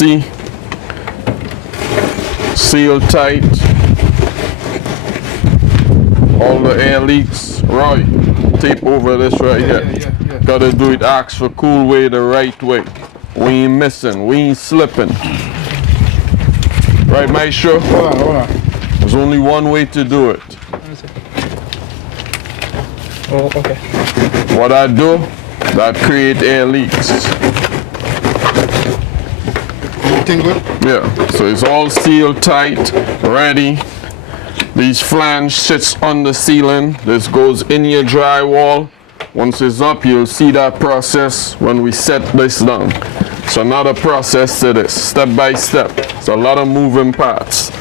see, seal tight. All the air leaks. Right, tape over this right here. Yeah. Gotta do it AskForCool way, the right way. We ain't missing, we ain't slipping. Right, Maestro? Hold on. There's only one way to do it. Oh, okay. What I do, that create air leaks. Everything good? Yeah, so it's all sealed tight, ready. These flange sits on the ceiling. This goes in your drywall. Once it's up, you'll see that process when we set this down. It's another process to this, step by step. It's a lot of moving parts.